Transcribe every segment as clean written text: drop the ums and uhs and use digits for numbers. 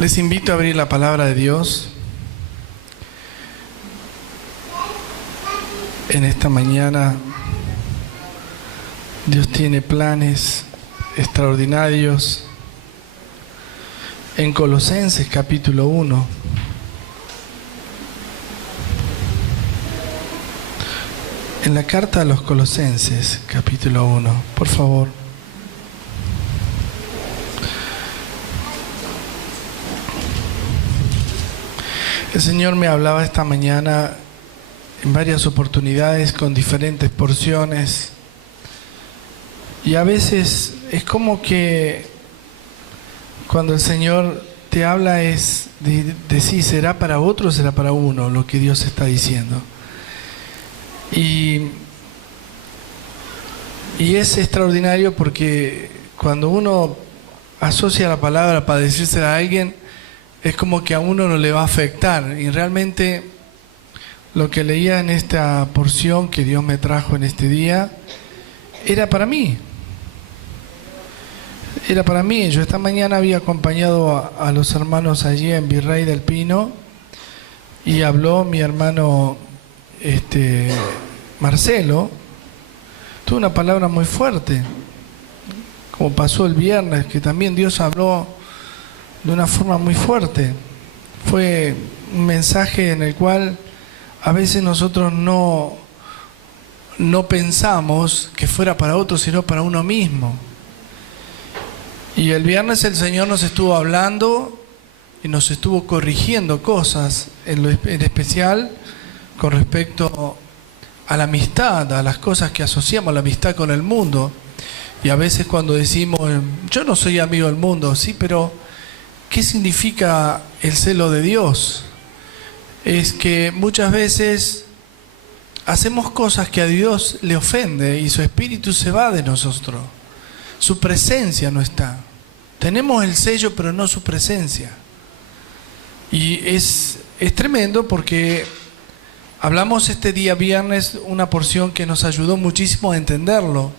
Les invito a abrir la palabra de Dios en esta mañana. Dios tiene planes extraordinarios. En Colosenses capítulo 1. En la carta a los Colosenses capítulo 1, por favor. El Señor me hablaba esta mañana en varias oportunidades con diferentes porciones, y a veces es como que cuando el Señor te habla es de sí, será para otro o será para uno lo que Dios está diciendo. Y es extraordinario porque cuando uno asocia la palabra para decírsela a alguien, es como que a uno no le va a afectar. Y realmente lo que leía en esta porción que Dios me trajo en este día era para mí. Era para mí. Yo esta mañana había acompañado a los hermanos allí en Virrey del Pino, y habló mi hermano Marcelo. Tuvo una palabra muy fuerte, como pasó el viernes, que también Dios habló de una forma muy fuerte. Fue un mensaje en el cual a veces nosotros no pensamos que fuera para otro, sino para uno mismo. Y el viernes el Señor nos estuvo hablando y nos estuvo corrigiendo cosas, en especial con respecto a la amistad, a las cosas que asociamos la amistad con el mundo. Y a veces cuando decimos, yo no soy amigo del mundo, sí, pero ¿qué significa el celo de Dios? Es que muchas veces hacemos cosas que a Dios le ofende y su espíritu se va de nosotros. Su presencia no está. Tenemos el sello, pero no su presencia. Y es tremendo porque hablamos este día viernes una porción que nos ayudó muchísimo a entenderlo.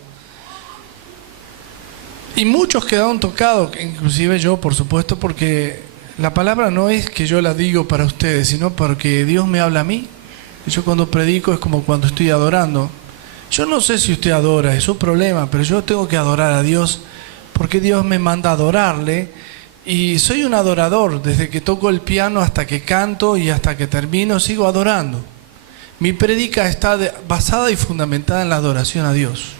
Y muchos quedaron tocados, inclusive yo, por supuesto, porque la palabra no es que yo la digo para ustedes, sino porque Dios me habla a mí. Yo cuando predico es como cuando estoy adorando. Yo no sé si usted adora, es su problema, pero yo tengo que adorar a Dios porque Dios me manda a adorarle, y soy un adorador. Desde que toco el piano hasta que canto y hasta que termino, sigo adorando. Mi prédica está basada y fundamentada en la adoración a Dios.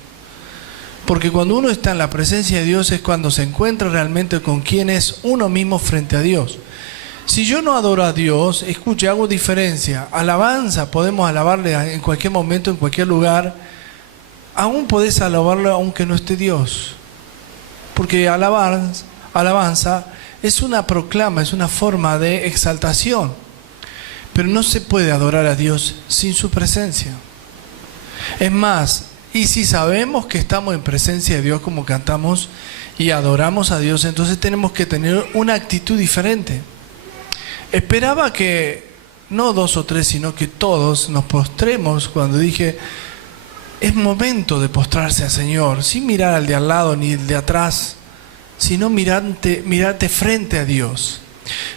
Porque cuando uno está en la presencia de Dios es cuando se encuentra realmente con quién es uno mismo frente a Dios. Si yo no adoro a Dios, escuche, hago diferencia. Alabanza, podemos alabarle en cualquier momento, en cualquier lugar. Aún podés alabarle aunque no esté Dios. Porque alabanza es una proclama, es una forma de exaltación. Pero no se puede adorar a Dios sin su presencia. Es más, y si sabemos que estamos en presencia de Dios como cantamos y adoramos a Dios, entonces tenemos que tener una actitud diferente. Esperaba que no 2 o 3, sino que todos nos postremos cuando dije, es momento de postrarse al Señor, sin mirar al de al lado ni el de atrás, sino mirarte frente a Dios.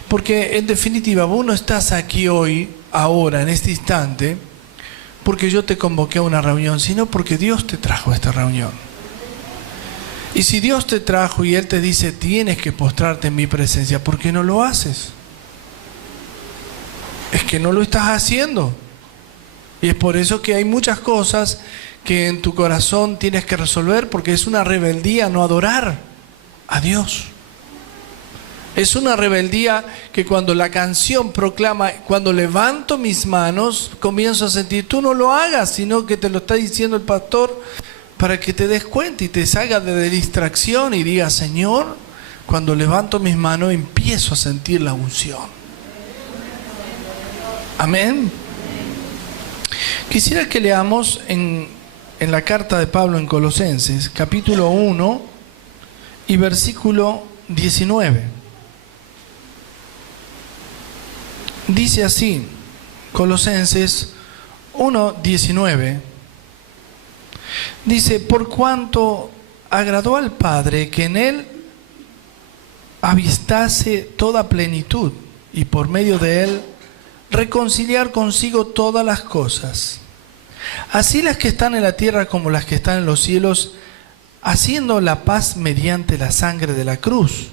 Porque en definitiva, vos no estás aquí hoy, ahora, en este instante, porque yo te convoqué a una reunión, sino porque Dios te trajo a esta reunión. Y si Dios te trajo y Él te dice, tienes que postrarte en mi presencia, ¿por qué no lo haces? Es que no lo estás haciendo. Y es por eso que hay muchas cosas que en tu corazón tienes que resolver, porque es una rebeldía no adorar a Dios. Es una rebeldía que cuando la canción proclama, cuando levanto mis manos, comienzo a sentir, tú no lo hagas, sino que te lo está diciendo el pastor para que te des cuenta y te salga de distracción y digas, Señor, cuando levanto mis manos empiezo a sentir la unción. Amén. Quisiera que leamos en la carta de Pablo en Colosenses, capítulo 1 y versículo 19. Dice así, Colosenses 1:19. Dice, por cuanto agradó al Padre que en él avistase toda plenitud y por medio de él reconciliar consigo todas las cosas, así las que están en la tierra como las que están en los cielos, haciendo la paz mediante la sangre de la cruz.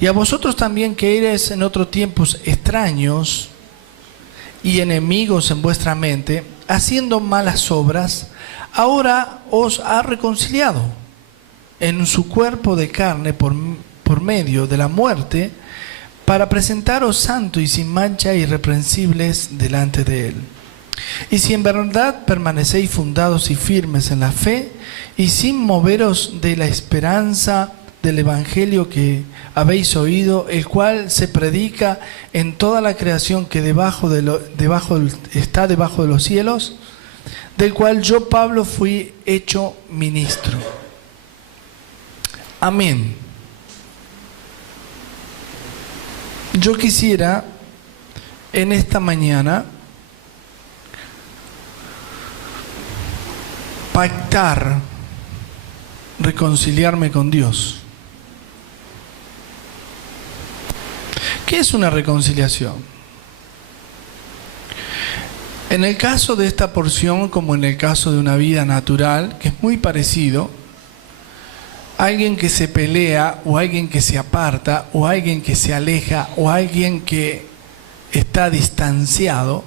Y a vosotros también, que eres en otros tiempos extraños y enemigos en vuestra mente, haciendo malas obras, ahora os ha reconciliado en su cuerpo de carne por medio de la muerte, para presentaros santos y sin mancha, irreprensibles delante de él. Y si en verdad permanecéis fundados y firmes en la fe, y sin moveros de la esperanza del Evangelio que habéis oído, el cual se predica en toda la creación que está debajo de los cielos, del cual yo, Pablo, fui hecho ministro. Amén. Yo quisiera en esta mañana pactar, reconciliarme con Dios. ¿Qué es una reconciliación? En el caso de esta porción, como en el caso de una vida natural, que es muy parecido, alguien que se pelea, o alguien que se aparta, o alguien que se aleja, o alguien que está distanciado,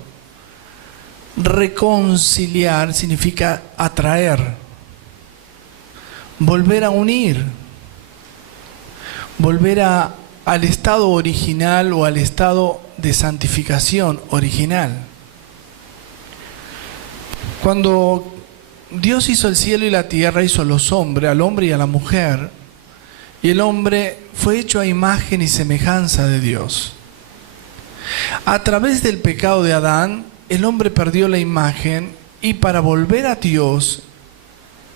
reconciliar significa atraer, volver a unir, volver al estado original o al estado de santificación original. Cuando Dios hizo el cielo y la tierra, hizo los hombres, al hombre y a la mujer, y el hombre fue hecho a imagen y semejanza de Dios. A través del pecado de Adán, el hombre perdió la imagen, y para volver a Dios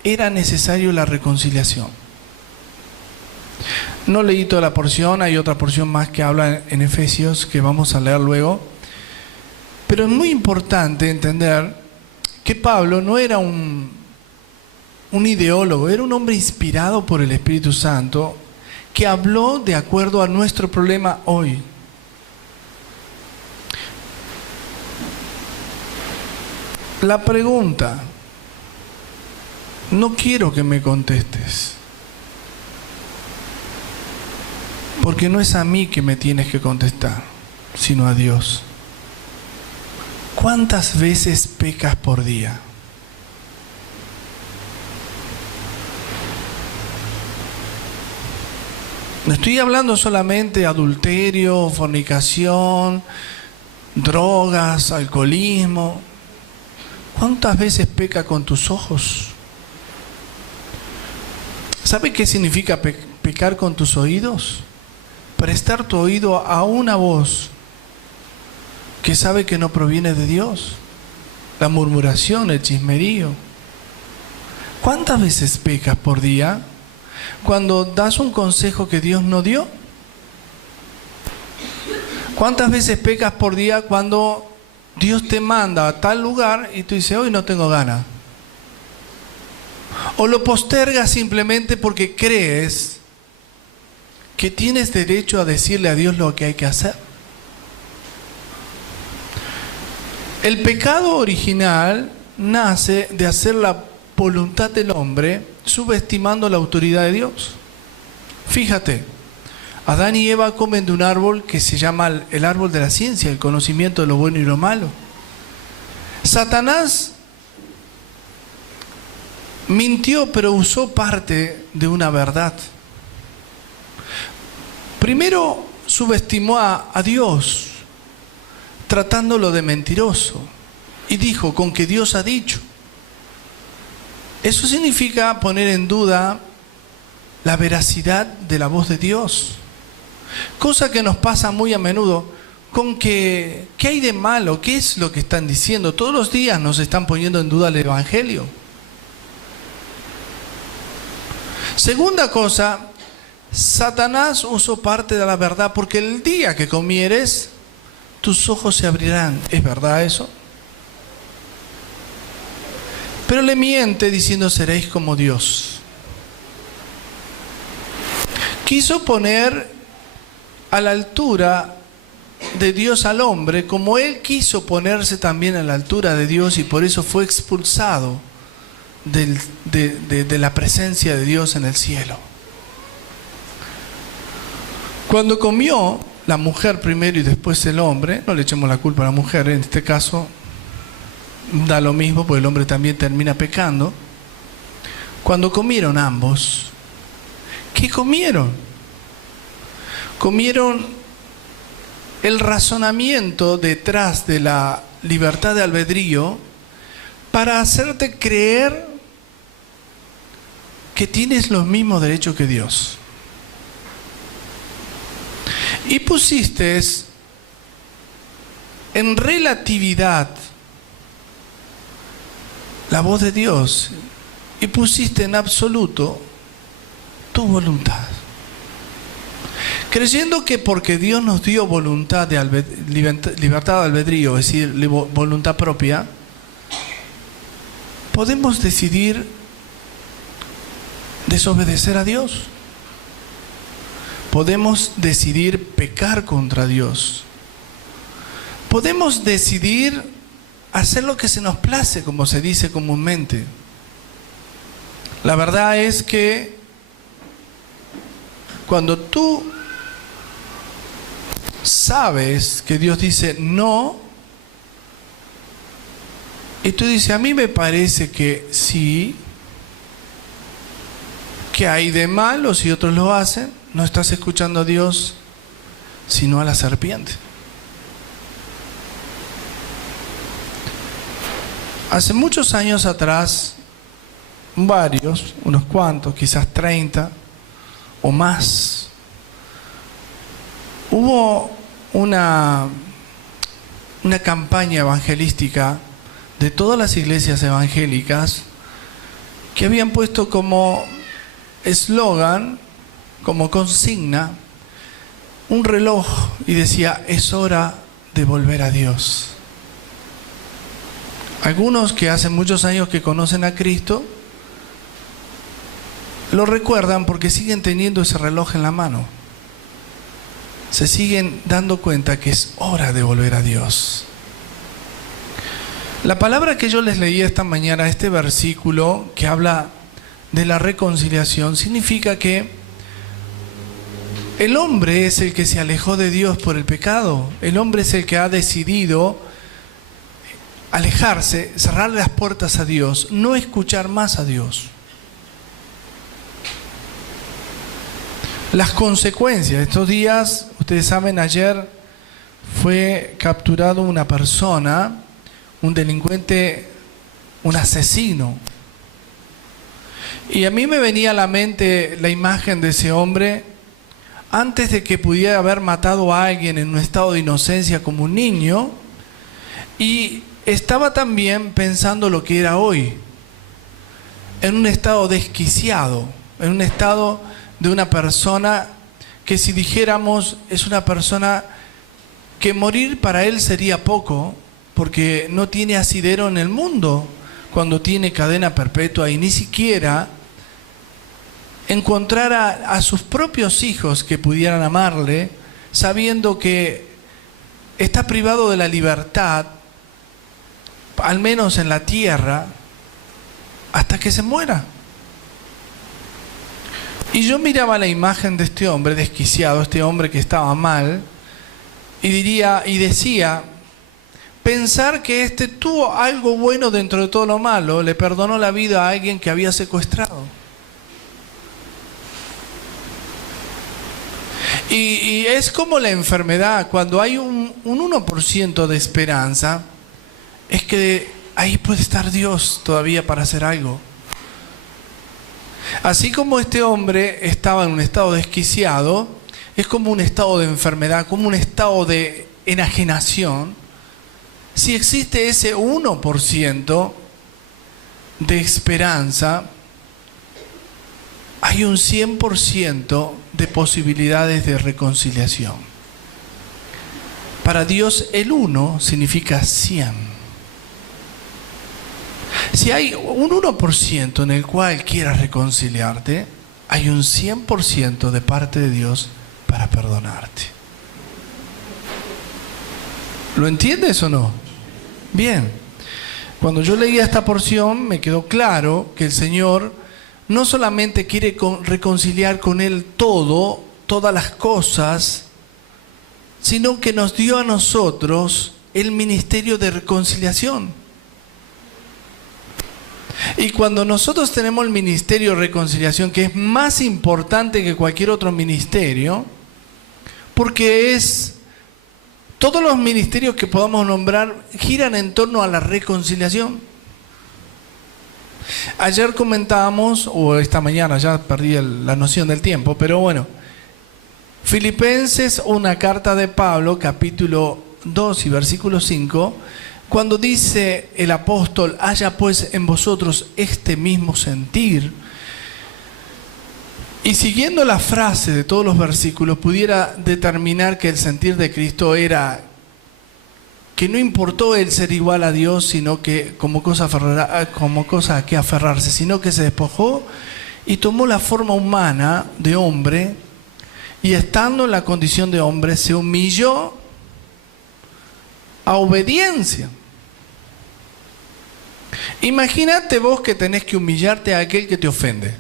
era necesario la reconciliación. No leí toda la porción, hay otra porción más que habla en Efesios que vamos a leer luego, pero es muy importante entender que Pablo no era un ideólogo, era un hombre inspirado por el Espíritu Santo que habló de acuerdo a nuestro problema hoy. La pregunta, no quiero que me contestes, porque no es a mí que me tienes que contestar, sino a Dios. ¿Cuántas veces pecas por día? No estoy hablando solamente de adulterio, fornicación, drogas, alcoholismo. ¿Cuántas veces peca con tus ojos? ¿Sabe qué significa pecar con tus oídos? Prestar tu oído a una voz que sabe que no proviene de Dios. La murmuración, el chismerío. ¿Cuántas veces pecas por día? Cuando das un consejo que Dios no dio. ¿Cuántas veces pecas por día cuando Dios te manda a tal lugar y tú dices, hoy no tengo ganas? O lo postergas simplemente porque crees que tienes derecho a decirle a Dios lo que hay que hacer. El pecado original nace de hacer la voluntad del hombre subestimando la autoridad de Dios. Fíjate, Adán y Eva comen de un árbol que se llama el árbol de la ciencia, el conocimiento de lo bueno y lo malo. Satanás mintió, pero usó parte de una verdad. Primero subestimó a Dios, tratándolo de mentiroso, y dijo, con que Dios ha dicho. Eso significa poner en duda la veracidad de la voz de Dios, cosa que nos pasa muy a menudo con que, ¿qué hay de malo? ¿Qué es lo que están diciendo? Todos los días nos están poniendo en duda el Evangelio. Segunda cosa, Satanás usó parte de la verdad, porque el día que comieres, tus ojos se abrirán. ¿Es verdad eso? Pero le miente diciendo, seréis como Dios. Quiso poner a la altura de Dios al hombre, como él quiso ponerse también a la altura de Dios, y por eso fue expulsado de la presencia de Dios en el cielo. Cuando comió la mujer primero y después el hombre, no le echemos la culpa a la mujer, en este caso da lo mismo, porque el hombre también termina pecando. Cuando comieron ambos, ¿qué comieron? Comieron el razonamiento detrás de la libertad de albedrío para hacerte creer que tienes los mismos derechos que Dios. Y pusiste en relatividad la voz de Dios y pusiste en absoluto tu voluntad. Creyendo que porque Dios nos dio voluntad de libertad de albedrío, es decir, voluntad propia, podemos decidir desobedecer a Dios. Podemos decidir pecar contra Dios. Podemos decidir hacer lo que se nos place, como se dice comúnmente. La verdad es que cuando tú sabes que Dios dice no, y tú dices, a mí me parece que sí, que hay de malo si otros lo hacen, no estás escuchando a Dios, sino a la serpiente. Hace muchos años atrás, varios, unos cuantos, quizás 30 o más, hubo una campaña evangelística de todas las iglesias evangélicas que habían puesto como eslogan, como consigna, un reloj y decía, es hora de volver a Dios. Algunos que hace muchos años que conocen a Cristo lo recuerdan porque siguen teniendo ese reloj en la mano. Se siguen dando cuenta que es hora de volver a Dios. La palabra que yo les leí esta mañana, este versículo que habla de la reconciliación, significa que el hombre es el que se alejó de Dios por el pecado. El hombre es el que ha decidido alejarse, cerrar las puertas a Dios, no escuchar más a Dios. Las consecuencias, estos días, ustedes saben, ayer fue capturado una persona, un delincuente, un asesino. Y a mí me venía a la mente la imagen de ese hombre antes de que pudiera haber matado a alguien en un estado de inocencia como un niño, y estaba también pensando lo que era hoy, en un estado desquiciado, en un estado de una persona que, si dijéramos, es una persona que morir para él sería poco, porque no tiene asidero en el mundo cuando tiene cadena perpetua, y ni siquiera encontrar a sus propios hijos que pudieran amarle, sabiendo que está privado de la libertad, al menos en la tierra, hasta que se muera. Y yo miraba la imagen de este hombre desquiciado, este hombre que estaba mal, y decía, pensar que este tuvo algo bueno dentro de todo lo malo, le perdonó la vida a alguien que había secuestrado. Y es como la enfermedad, cuando hay un 1% de esperanza, es que ahí puede estar Dios todavía para hacer algo. Así como este hombre estaba en un estado desquiciado, es como un estado de enfermedad, como un estado de enajenación. Si existe ese 1% de esperanza, hay un 100% de posibilidades de reconciliación. Para Dios el 1 significa 100. Si hay un 1% en el cual quieras reconciliarte, hay un 100% de parte de Dios para perdonarte. ¿Lo entiendes o no? Bien. Cuando yo leía esta porción me quedó claro que el Señor no solamente quiere reconciliar con Él todas las cosas, sino que nos dio a nosotros el ministerio de reconciliación. Y cuando nosotros tenemos el ministerio de reconciliación, que es más importante que cualquier otro ministerio, porque todos los ministerios que podamos nombrar giran en torno a la reconciliación. Ayer comentábamos, o esta mañana, ya perdí la noción del tiempo, pero bueno, Filipenses, una carta de Pablo, capítulo 2 y versículo 5, cuando dice el apóstol, haya pues en vosotros este mismo sentir. Y siguiendo la frase de todos los versículos, pudiera determinar que el sentir de Cristo era que no importó el ser igual a Dios, sino que como cosa a que aferrarse, sino que se despojó y tomó la forma humana de hombre, y estando en la condición de hombre, se humilló a obediencia. Imagínate vos que tenés que humillarte a aquel que te ofende.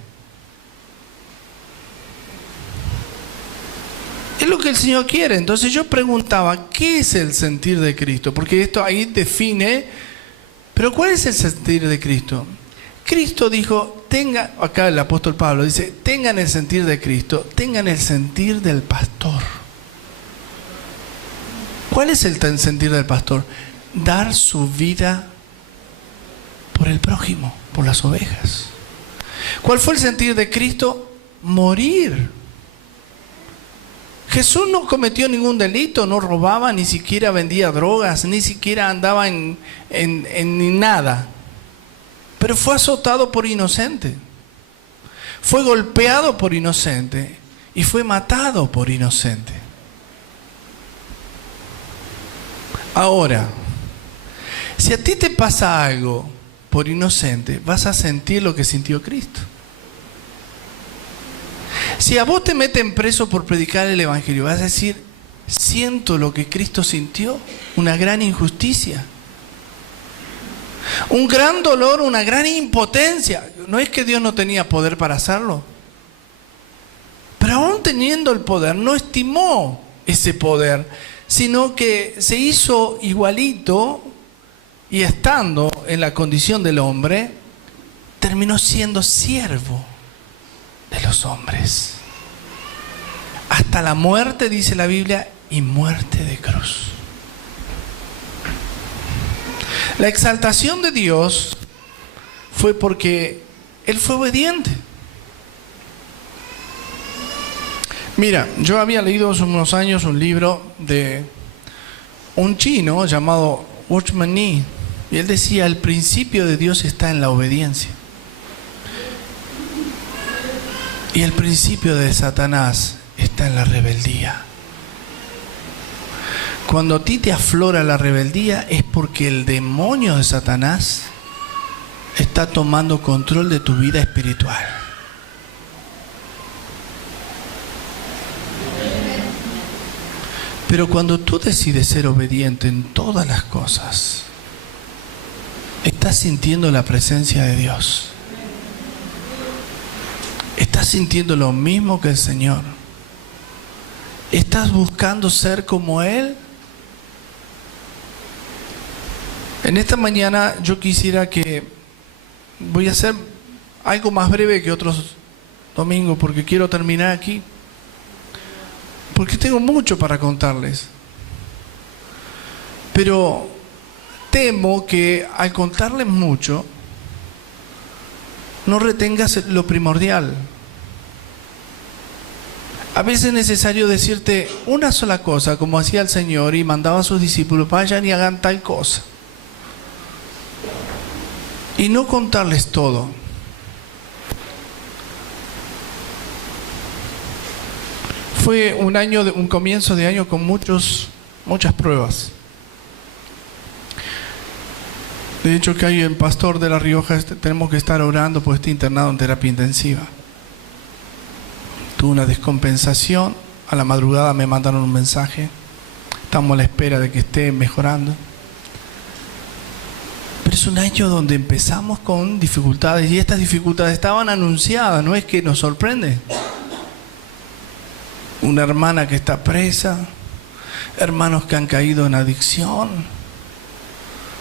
Es lo que el Señor quiere. Entonces yo preguntaba, ¿qué es el sentir de Cristo? Porque esto ahí define, pero ¿cuál es el sentir de Cristo? Cristo dijo, acá el apóstol Pablo dice, tengan el sentir de Cristo, tengan el sentir del pastor. ¿Cuál es el sentir del pastor? Dar su vida por el prójimo, por las ovejas. ¿Cuál fue el sentir de Cristo? Morir. Jesús no cometió ningún delito, no robaba, ni siquiera vendía drogas, ni siquiera andaba en nada. Pero fue azotado por inocente. Fue golpeado por inocente. Y fue matado por inocente. Ahora, si a ti te pasa algo por inocente, vas a sentir lo que sintió Cristo. Si a vos te meten preso por predicar el Evangelio, vas a decir, siento lo que Cristo sintió, una gran injusticia, un gran dolor, una gran impotencia. No es que Dios no tenía poder para hacerlo, pero aún teniendo el poder, no estimó ese poder, sino que se hizo igualito y estando en la condición del hombre, terminó siendo siervo de los hombres. Hasta la muerte, dice la Biblia, y muerte de cruz. La exaltación de Dios fue porque Él fue obediente. Mira, yo había leído hace unos años un libro de un chino llamado Watchman Nee, y él decía, el principio de Dios está en la obediencia. Y el principio de Satanás está en la rebeldía. Cuando a ti te aflora la rebeldía es porque el demonio de Satanás está tomando control de tu vida espiritual. Pero cuando tú decides ser obediente en todas las cosas, estás sintiendo la presencia de Dios. ¿Estás sintiendo lo mismo que el Señor? ¿Estás buscando ser como Él? En esta mañana yo quisiera voy a hacer algo más breve que otros domingos porque quiero terminar aquí. Porque tengo mucho para contarles. Pero temo que al contarles mucho, no retengas lo primordial. A veces es necesario decirte una sola cosa, como hacía el Señor y mandaba a sus discípulos, vayan y hagan tal cosa. Y no contarles todo. Fue un comienzo de año con muchas pruebas. De hecho, que hay el pastor de La Rioja, tenemos que estar orando porque está internado en terapia intensiva. Tuve una descompensación, a la madrugada me mandaron un mensaje, Estamos a la espera de que esté mejorando. Pero es un año donde empezamos con dificultades y estas dificultades estaban anunciadas, no es que nos sorprende. Una hermana que está presa, hermanos que han caído en adicción.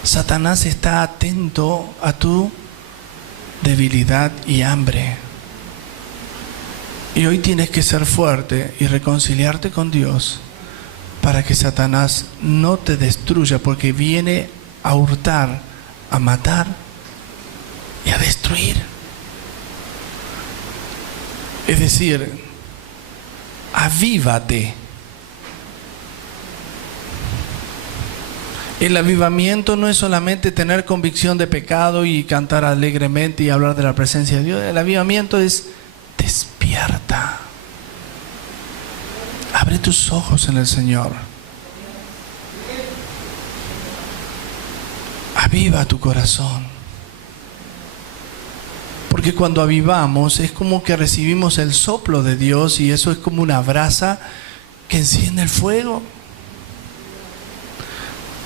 Satanás está atento a tu debilidad y hambre. Y hoy tienes que ser fuerte y reconciliarte con Dios para que Satanás no te destruya, porque viene a hurtar, a matar y a destruir. Es decir, avívate. El avivamiento no es solamente tener convicción de pecado y cantar alegremente y hablar de la presencia de Dios. El avivamiento es despierta. Abre tus ojos en el Señor. Aviva tu corazón. Porque cuando avivamos es como que recibimos el soplo de Dios y eso es como una brasa que enciende el fuego.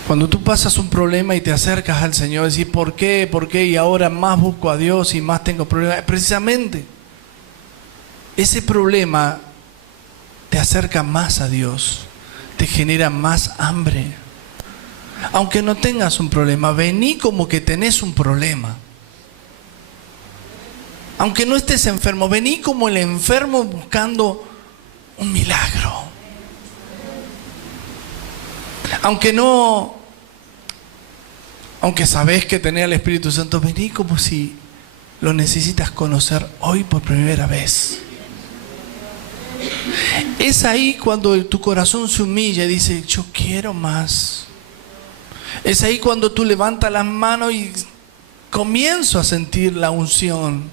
Cuando tú pasas un problema y te acercas al Señor y decís, ¿por qué? ¿Por qué? Y ahora más busco a Dios y más tengo problemas. Precisamente, ese problema te acerca más a Dios, te genera más hambre. Aunque no tengas un problema, vení como que tenés un problema. Aunque no estés enfermo, vení como el enfermo buscando un milagro. Aunque sabés que tenés al Espíritu Santo, vení como si lo necesitas conocer hoy por primera vez. Es ahí cuando tu corazón se humilla y dice, yo quiero más. Es ahí cuando tú levantas las manos y comienzo a sentir la unción.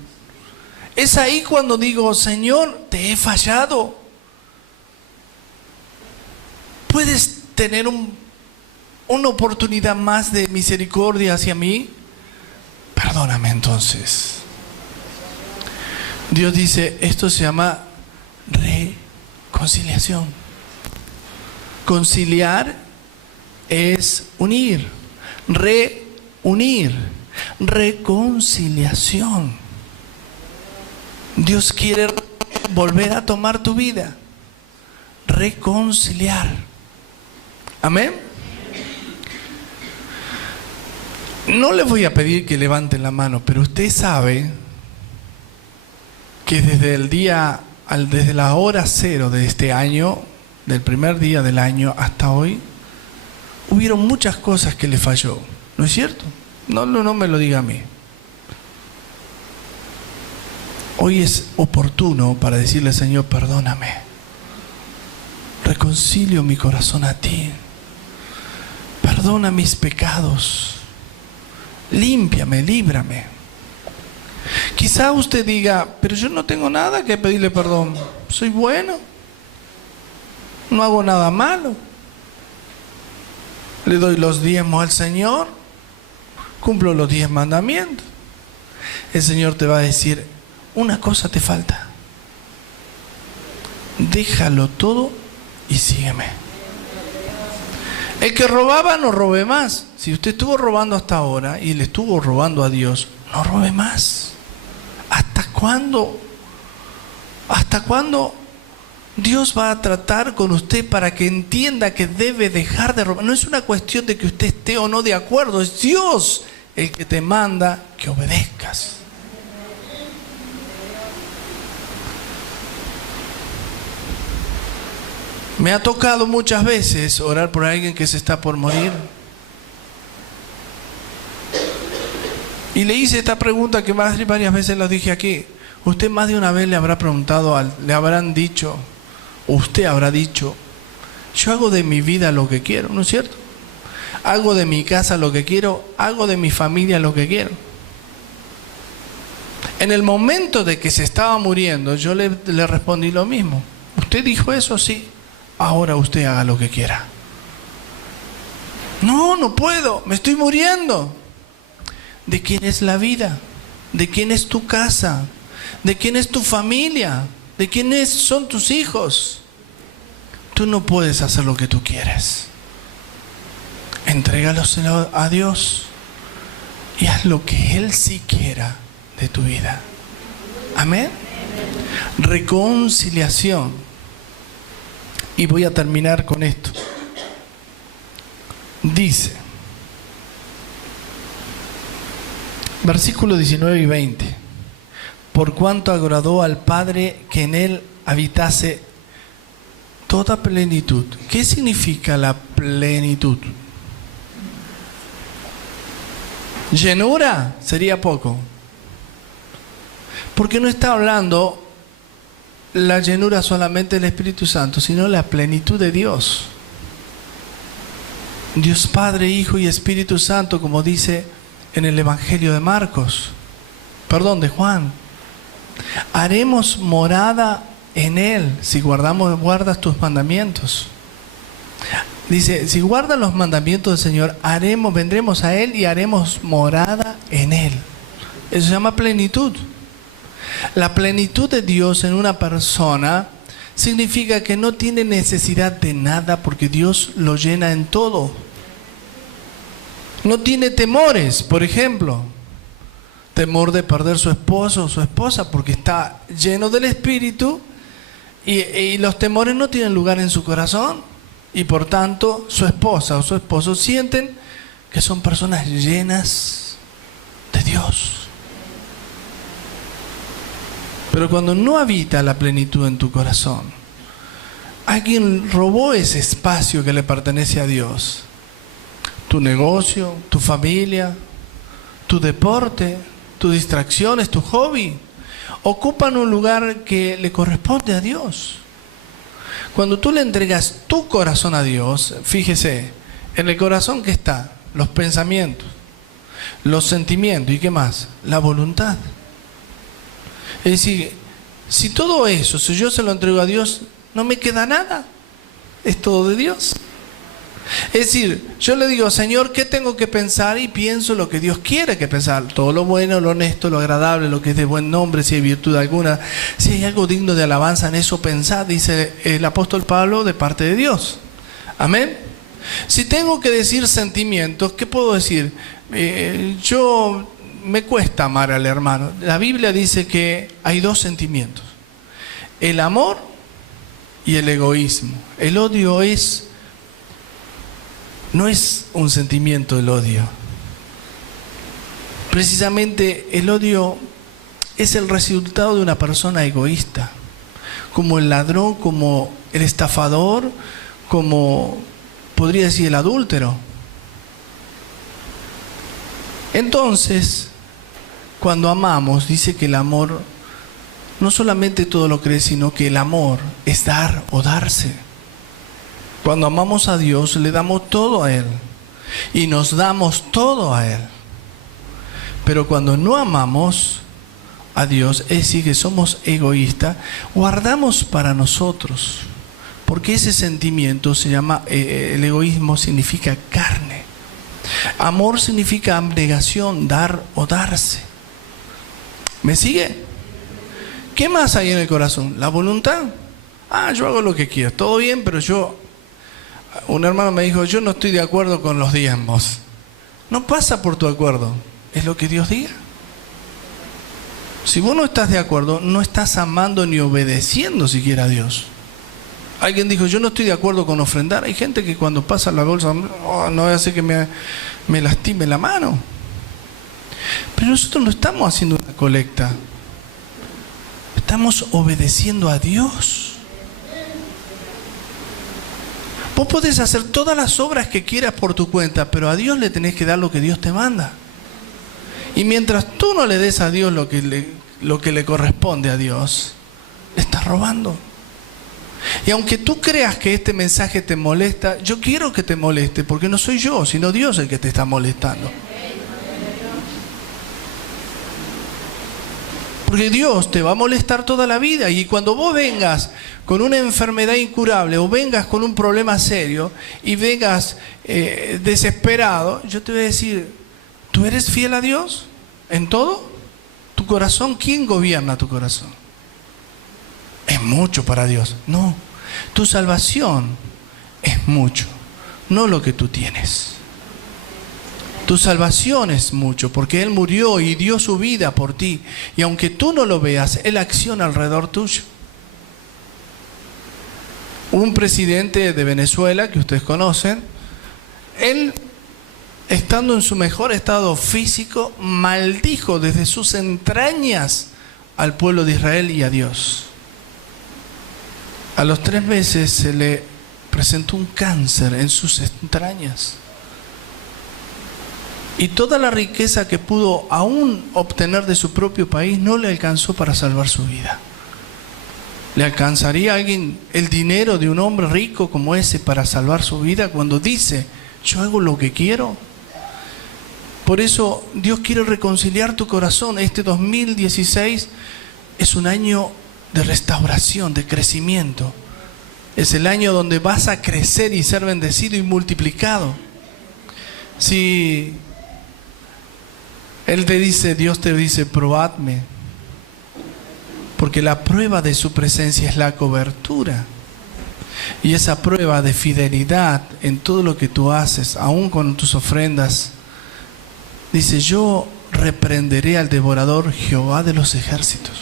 Es ahí cuando digo, Señor, te he fallado. ¿Puedes tener una oportunidad más de misericordia hacia mí? Perdóname entonces. Dios dice, esto se llama reconciliación. Conciliar es unir, reunir, reconciliación. Dios quiere volver a tomar tu vida, reconciliar. Amén. No les voy a pedir que levanten la mano, pero usted sabe que desde la hora cero de este año, del primer día del año hasta hoy, hubieron muchas cosas que le falló. ¿No es cierto? No me lo diga a mí. Hoy es oportuno para decirle, Señor, perdóname. Reconcilio mi corazón a ti. Perdona mis pecados. Límpiame, líbrame. Quizá usted diga, pero yo no tengo nada que pedirle perdón. Soy bueno. No hago nada malo. Le doy los diezmos al Señor. Cumplo los 10 mandamientos. El Señor te va a decir, una cosa te falta. Déjalo todo y sígueme. El que robaba no robe más. Si usted estuvo robando hasta ahora y le estuvo robando a Dios, no robe más. ¿Hasta cuándo? ¿Hasta cuándo Dios va a tratar con usted para que entienda que debe dejar de robar? No es una cuestión de que usted esté o no de acuerdo. Es Dios el que te manda que obedezcas. Me ha tocado muchas veces orar por alguien que se está por morir. Y le hice esta pregunta que varias veces lo dije aquí. Usted más de una vez le habrá preguntado, le habrán dicho, o usted habrá dicho, yo hago de mi vida lo que quiero, ¿no es cierto? Hago de mi casa lo que quiero, hago de mi familia lo que quiero. En el momento de que se estaba muriendo, yo le respondí lo mismo. ¿Usted dijo eso? Sí. Ahora usted haga lo que quiera. No puedo, me estoy muriendo. ¿De quién es la vida? ¿De quién es tu casa? ¿De quién es tu familia? ¿De quiénes son tus hijos? Tú no puedes hacer lo que tú quieres. Entrégalos a Dios y haz lo que Él sí quiera de tu vida. Amén. Reconciliación. Y voy a terminar con esto. Dice, versículos 19 y 20: por cuanto agradó al Padre que en Él habitase toda plenitud. ¿Qué significa la plenitud? Llenura sería poco, porque no está hablando la llenura solamente del Espíritu Santo, sino la plenitud de Dios. Dios Padre, Hijo y Espíritu Santo, como dice en el Evangelio de Marcos, de Juan. Haremos morada en Él si guardas tus mandamientos. Dice, si guardas los mandamientos del Señor, vendremos a Él y haremos morada en Él. Eso se llama plenitud. La plenitud de Dios en una persona significa que no tiene necesidad de nada porque Dios lo llena en todo. No tiene temores, por ejemplo, temor de perder su esposo o su esposa porque está lleno del Espíritu y los temores no tienen lugar en su corazón y por tanto su esposa o su esposo sienten que son personas llenas de Dios. Pero cuando no habita la plenitud en tu corazón, alguien robó ese espacio que le pertenece a Dios. Tu negocio, tu familia, tu deporte, tus distracciones, tu hobby, ocupan un lugar que le corresponde a Dios. Cuando tú le entregas tu corazón a Dios, fíjese, en el corazón ¿qué está? Los pensamientos, los sentimientos y ¿qué más? La voluntad. Es decir, si todo eso, si yo se lo entrego a Dios, no me queda nada. Es todo de Dios. Es decir, yo le digo, Señor, ¿qué tengo que pensar? Y pienso lo que Dios quiere que pensar. Todo lo bueno, lo honesto, lo agradable, lo que es de buen nombre, si hay virtud alguna, si hay algo digno de alabanza, en eso pensad, dice el apóstol Pablo, de parte de Dios. Amén. Si tengo que decir sentimientos, ¿qué puedo decir? Me cuesta amar al hermano. La Biblia dice que hay dos sentimientos: el amor y el egoísmo. El odio no es un sentimiento, el odio. Precisamente el odio es el resultado de una persona egoísta, como el ladrón, como el estafador, como podría decir el adúltero. Entonces, cuando amamos, dice que el amor no solamente todo lo cree, sino que el amor es dar o darse. Cuando amamos a Dios, le damos todo a Él y nos damos todo a Él. Pero cuando no amamos a Dios, es decir, que somos egoístas, guardamos para nosotros, porque ese sentimiento se llama, el egoísmo significa carne. Amor significa abnegación, dar o darse. ¿Me sigue? ¿Qué más hay en el corazón? La voluntad. Yo hago lo que quiero, todo bien, pero un hermano me dijo, yo no estoy de acuerdo con los diezmos. No pasa por tu acuerdo, es lo que Dios diga. Si vos no estás de acuerdo, no estás amando ni obedeciendo siquiera a Dios. Alguien dijo, yo no estoy de acuerdo con ofrendar. Hay gente que cuando pasa la bolsa, no hace que me lastime la mano. Pero nosotros no estamos haciendo una colecta. Estamos obedeciendo a Dios. Vos podés hacer todas las obras que quieras por tu cuenta, pero a Dios le tenés que dar lo que Dios te manda. Y mientras tú no le des a Dios lo que le corresponde a Dios, le estás robando. Y aunque tú creas que este mensaje te molesta, yo quiero que te moleste, porque no soy yo, sino Dios el que te está molestando. Porque Dios te va a molestar toda la vida, y cuando vos vengas con una enfermedad incurable o vengas con un problema serio y vengas desesperado, yo te voy a decir, ¿tú eres fiel a Dios en todo? ¿Tu corazón? ¿Quién gobierna tu corazón? Es mucho para Dios. No, tu salvación es mucho, no lo que tú tienes. Tu salvación es mucho, porque Él murió y dio su vida por ti. Y aunque tú no lo veas, Él acciona alrededor tuyo. Un presidente de Venezuela, que ustedes conocen, él, estando en su mejor estado físico, maldijo desde sus entrañas al pueblo de Israel y a Dios. A los 3 meses se le presentó un cáncer en sus entrañas. Y toda la riqueza que pudo aún obtener de su propio país no le alcanzó para salvar su vida. ¿Le alcanzaría a alguien el dinero de un hombre rico como ese para salvar su vida cuando dice, yo hago lo que quiero? Por eso Dios quiere reconciliar tu corazón. Este 2016 es un año de restauración, de crecimiento. Es el año donde vas a crecer y ser bendecido y multiplicado. Si Él te dice, Dios te dice, probadme, porque la prueba de su presencia es la cobertura. Y esa prueba de fidelidad en todo lo que tú haces, aún con tus ofrendas, dice, yo reprenderé al devorador, Jehová de los ejércitos,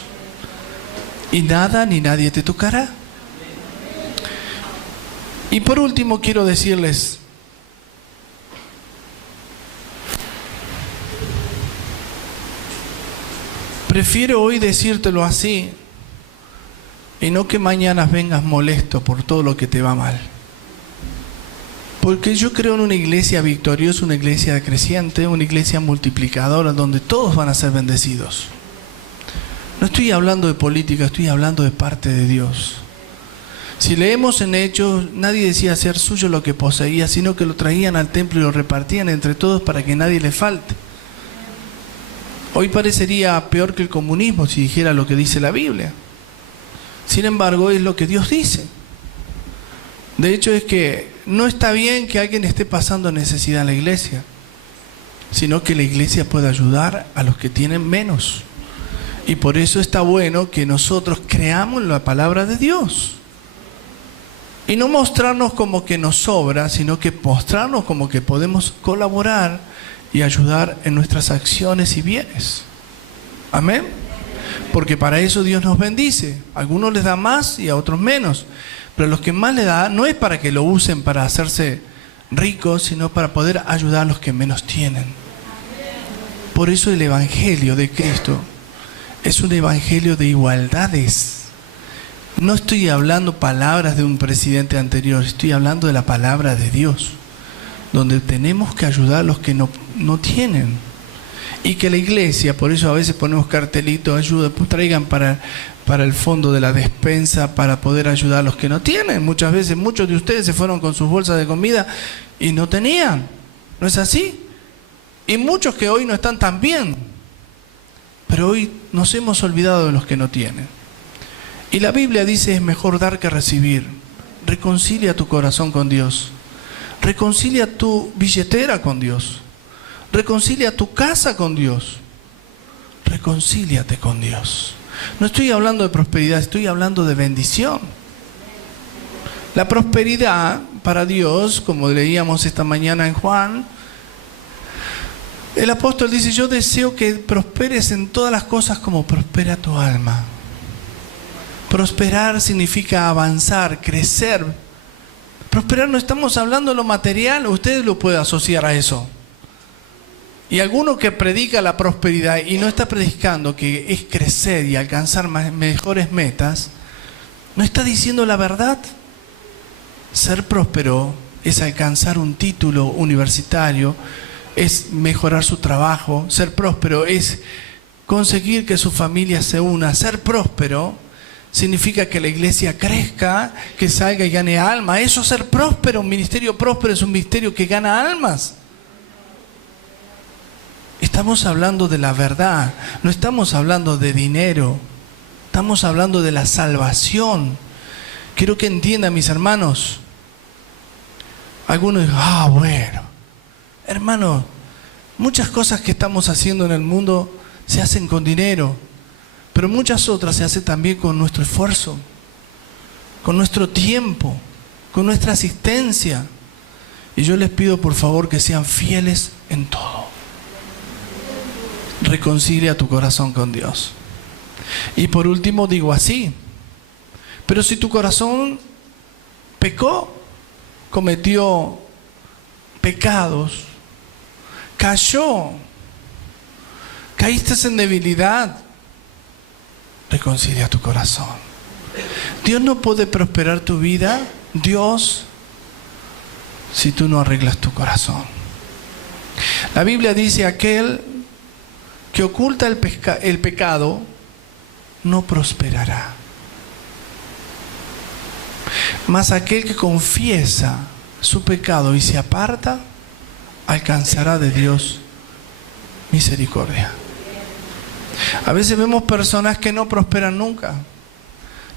y nada ni nadie te tocará. Y por último quiero decirles, prefiero hoy decírtelo así y no que mañana vengas molesto por todo lo que te va mal. Porque yo creo en una iglesia victoriosa, una iglesia creciente, una iglesia multiplicadora donde todos van a ser bendecidos. No estoy hablando de política, estoy hablando de parte de Dios. Si leemos en Hechos, nadie decía hacer suyo lo que poseía, sino que lo traían al templo y lo repartían entre todos para que nadie le falte. Hoy parecería peor que el comunismo si dijera lo que dice la Biblia. Sin embargo, es lo que Dios dice. De hecho, es que no está bien que alguien esté pasando necesidad en la iglesia, sino que la iglesia pueda ayudar a los que tienen menos. Y por eso está bueno que nosotros creamos la palabra de Dios. Y no mostrarnos como que nos sobra, sino que mostrarnos como que podemos colaborar y ayudar en nuestras acciones y bienes. Amén. Porque para eso Dios nos bendice. A algunos les da más y a otros menos. Pero a los que más les da no es para que lo usen para hacerse ricos, sino para poder ayudar a los que menos tienen. Por eso el Evangelio de Cristo es un evangelio de igualdades. No estoy hablando palabras de un presidente anterior, estoy hablando de la palabra de Dios, donde tenemos que ayudar a los que no tienen. Y que la iglesia, por eso a veces ponemos cartelitos, ayuda, pues traigan para el fondo de la despensa para poder ayudar a los que no tienen. Muchas veces muchos de ustedes se fueron con sus bolsas de comida y no tenían. ¿No es así? Y muchos que hoy no están tan bien. Pero hoy nos hemos olvidado de los que no tienen. Y la Biblia dice, es mejor dar que recibir. Reconcilia tu corazón con Dios. Reconcilia tu billetera con Dios. Reconcilia tu casa con Dios. Reconcíliate con Dios. No estoy hablando de prosperidad, estoy hablando de bendición. La prosperidad para Dios, como leíamos esta mañana en Juan, el apóstol dice, yo deseo que prosperes en todas las cosas como prospera tu alma. Prosperar significa avanzar, crecer. Prosperar no estamos hablando de lo material, ustedes lo pueden asociar a eso. Y alguno que predica la prosperidad y no está predicando que es crecer y alcanzar mejores metas, no está diciendo la verdad. Ser próspero es alcanzar un título universitario, es mejorar su trabajo. Ser próspero es conseguir que su familia se una. Ser próspero significa que la iglesia crezca, que salga y gane almas. Eso es ser próspero. Un ministerio próspero es un ministerio que gana almas. Estamos hablando de la verdad, no estamos hablando de dinero, estamos hablando de la salvación. Quiero que entiendan, mis hermanos. Algunos dicen, bueno, hermano, muchas cosas que estamos haciendo en el mundo se hacen con dinero, pero muchas otras se hacen también con nuestro esfuerzo, con nuestro tiempo, con nuestra asistencia. Y yo les pido por favor que sean fieles en todo. reconcilia tu corazón con Dios. Y por último digo así, pero si tu corazón pecó, cometió pecados, caíste en debilidad, reconcilia tu corazón. Dios no puede prosperar tu vida, si tú no arreglas tu corazón. La Biblia dice: aquel que oculta el pecado no prosperará, mas aquel que confiesa su pecado y se aparta alcanzará de Dios misericordia. A veces vemos personas que no prosperan nunca,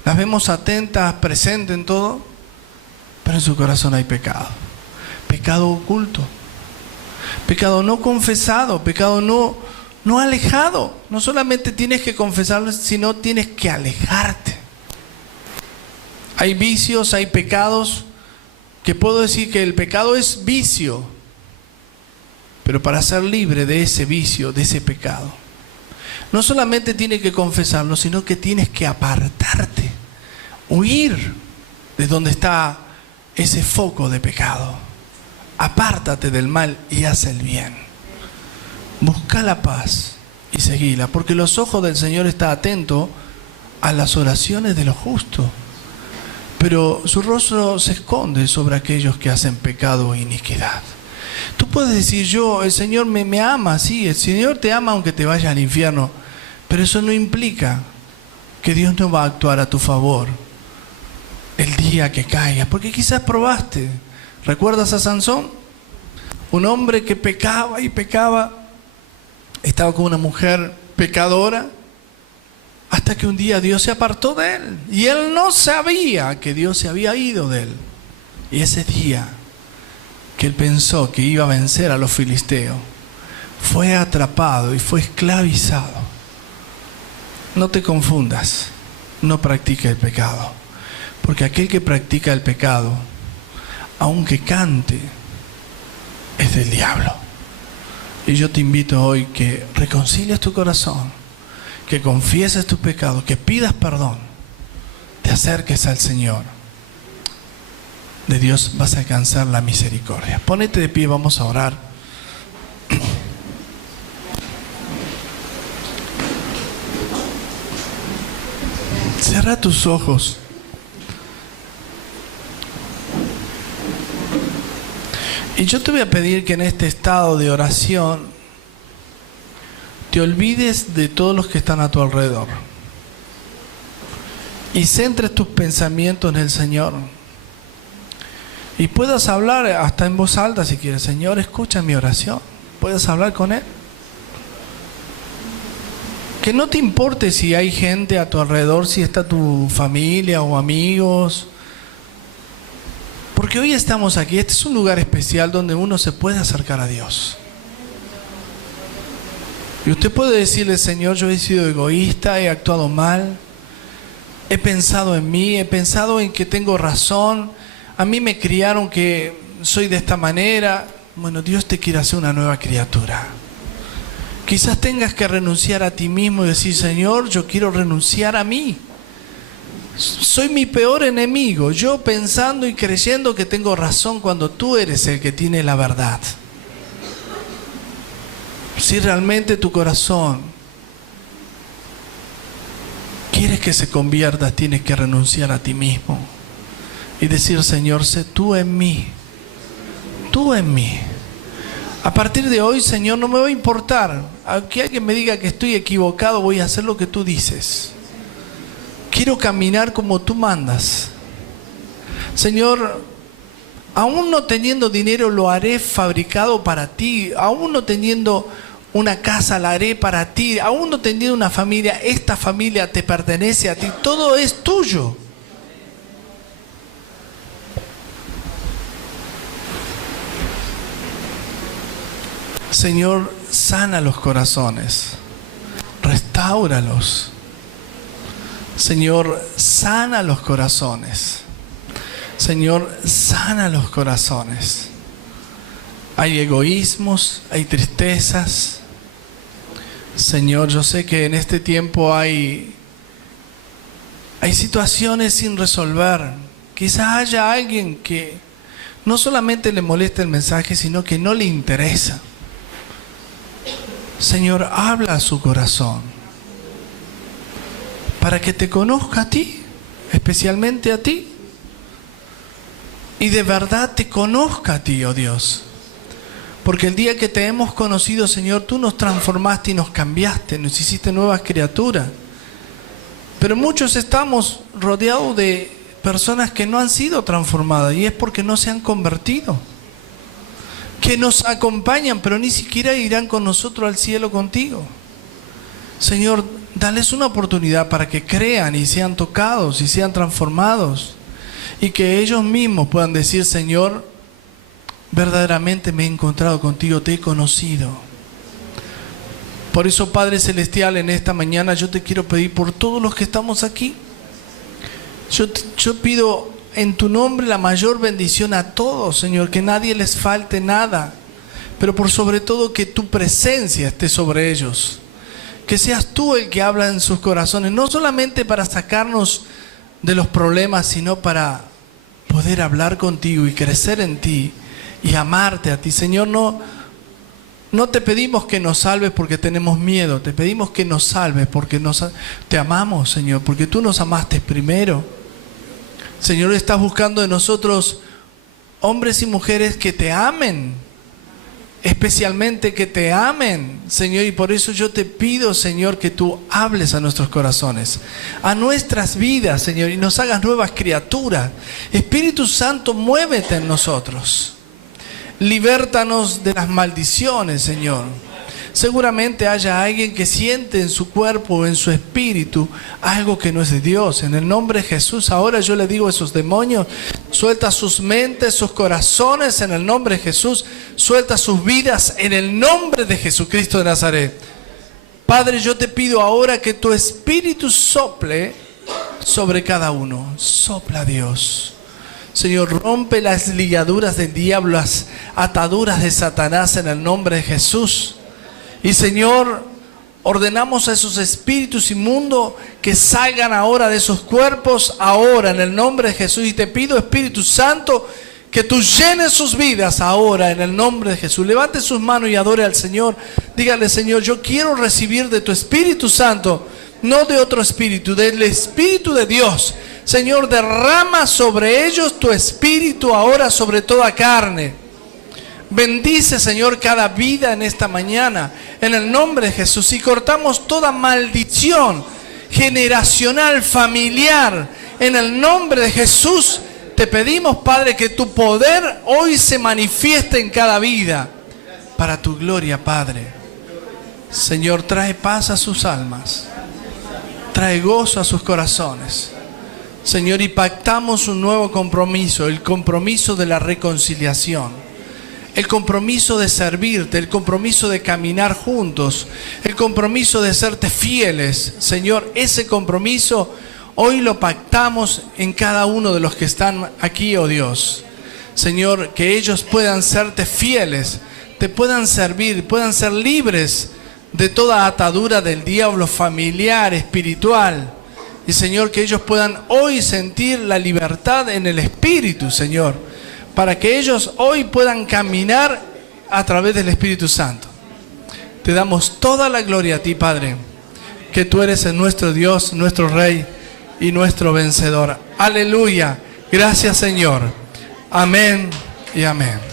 las vemos atentas, presentes en todo, pero en su corazón hay pecado, pecado oculto, pecado no confesado, pecado no alejado. No solamente tienes que confesarlo, sino tienes que alejarte. Hay vicios, hay pecados que puedo decir que el pecado es vicio, pero para ser libre de ese vicio, de ese pecado, no solamente tienes que confesarlo, sino que tienes que apartarte, huir de donde está ese foco de pecado. Apártate del mal y haz el bien. Busca la paz y seguila, porque los ojos del Señor están atentos a las oraciones de los justos, pero su rostro se esconde sobre aquellos que hacen pecado e iniquidad. Tú puedes decir: el Señor me ama, sí, el Señor te ama aunque te vayas al infierno, pero eso no implica que Dios no va a actuar a tu favor el día que caigas, porque quizás probaste. ¿Recuerdas a Sansón? Un hombre que pecaba y pecaba, estaba con una mujer pecadora, hasta que un día Dios se apartó de él, y él no sabía que Dios se había ido de él. Y ese día que él pensó que iba a vencer a los filisteos, fue atrapado y fue esclavizado. No te confundas, no practica el pecado, porque aquel que practica el pecado, aunque cante, es del diablo. Y yo te invito hoy que reconcilies tu corazón, que confieses tu pecado, que pidas perdón, te acerques al Señor. De Dios vas a alcanzar la misericordia. Ponete de pie, vamos a orar. Cierra tus ojos. Y yo te voy a pedir que en este estado de oración te olvides de todos los que están a tu alrededor y centres tus pensamientos en el Señor. Y puedas hablar hasta en voz alta si quieres: Señor, escucha mi oración. Puedes hablar con Él. Que no te importe si hay gente a tu alrededor, si está tu familia o amigos. Porque hoy estamos aquí, este es un lugar especial donde uno se puede acercar a Dios. Y usted puede decirle: Señor, yo he sido egoísta, he actuado mal, he pensado en mí, he pensado en que tengo razón, a mí me criaron que soy de esta manera. Bueno, Dios te quiere hacer una nueva criatura. Quizás tengas que renunciar a ti mismo y decir: Señor, yo quiero renunciar a mí. Soy mi peor enemigo, yo pensando y creyendo que tengo razón cuando tú eres el que tiene la verdad. Si realmente tu corazón quieres que se convierta, tienes que renunciar a ti mismo y decir: Señor, sé tú en mí, tú en mí. A partir de hoy, Señor, no me va a importar, aunque alguien me diga que estoy equivocado, voy a hacer lo que tú dices. Quiero caminar como tú mandas. Señor, aún no teniendo dinero, lo haré fabricado para ti. Aún no teniendo una casa, la haré para ti. Aún no teniendo una familia, esta familia te pertenece a ti. Todo es tuyo. Señor, sana los corazones, restáuralos. Señor, sana los corazones. Señor, sana los corazones. Hay egoísmos, hay tristezas. Señor, yo sé que en este tiempo hay situaciones sin resolver. Quizás haya alguien que no solamente le molesta el mensaje, sino que no le interesa. Señor, habla a su corazón para que te conozca a ti, especialmente a ti, y de verdad te conozca a ti, oh Dios. Porque el día que te hemos conocido, Señor, tú nos transformaste y nos cambiaste, nos hiciste nuevas criaturas. Pero muchos estamos rodeados de personas que no han sido transformadas, y es porque no se han convertido. Que nos acompañan, pero ni siquiera irán con nosotros al cielo contigo. Señor, dales una oportunidad para que crean y sean tocados y sean transformados. Y que ellos mismos puedan decir, Señor, verdaderamente me he encontrado contigo, te he conocido. Por eso, Padre Celestial, en esta mañana yo te quiero pedir por todos los que estamos aquí. Yo pido en tu nombre la mayor bendición a todos, Señor, que nadie les falte nada, pero por sobre todo que tu presencia esté sobre ellos. Que seas tú el que habla en sus corazones, no solamente para sacarnos de los problemas, sino para poder hablar contigo y crecer en ti y amarte a ti. Señor, no te pedimos que nos salves porque tenemos miedo, te pedimos que nos salves porque te amamos, Señor, porque tú nos amaste primero. Señor, estás buscando de nosotros hombres y mujeres que te amen, especialmente que te amen, Señor, y por eso yo te pido, Señor, que tú hables a nuestros corazones, a nuestras vidas, Señor, y nos hagas nuevas criaturas. Espíritu Santo, muévete en nosotros. Libértanos de las maldiciones, Señor. Seguramente haya alguien que siente en su cuerpo o en su espíritu algo que no es de Dios. En el nombre de Jesús, ahora yo le digo a esos demonios, suelta sus mentes, sus corazones en el nombre de Jesús. Suelta sus vidas en el nombre de Jesucristo de Nazaret. Padre, yo te pido ahora que tu espíritu sople sobre cada uno. Sopla, Dios. Señor, rompe las ligaduras del diablo, las ataduras de Satanás en el nombre de Jesús. Y Señor, ordenamos a esos espíritus inmundos que salgan ahora de esos cuerpos, ahora en el nombre de Jesús. Y te pido, Espíritu Santo, que tú llenes sus vidas ahora en el nombre de Jesús. Levante sus manos y adore al Señor. Dígale, Señor, yo quiero recibir de tu Espíritu Santo, no de otro espíritu, del Espíritu de Dios. Señor, derrama sobre ellos tu Espíritu ahora sobre toda carne. Bendice, Señor, cada vida en esta mañana, en el nombre de Jesús. Y cortamos toda maldición generacional, familiar, en el nombre de Jesús. Te pedimos, Padre, que tu poder hoy se manifieste en cada vida, para tu gloria, Padre. Señor, trae paz a sus almas, trae gozo a sus corazones. Señor, y pactamos un nuevo compromiso, el compromiso de la reconciliación. El compromiso de servirte, el compromiso de caminar juntos, el compromiso de serte fieles. Señor, ese compromiso hoy lo pactamos en cada uno de los que están aquí, oh Dios. Señor, que ellos puedan serte fieles, te puedan servir, puedan ser libres de toda atadura del diablo familiar, espiritual. Y Señor, que ellos puedan hoy sentir la libertad en el Espíritu, Señor, para que ellos hoy puedan caminar a través del Espíritu Santo. Te damos toda la gloria a ti, Padre, que tú eres nuestro Dios, nuestro Rey y nuestro vencedor. Aleluya. Gracias, Señor. Amén y amén.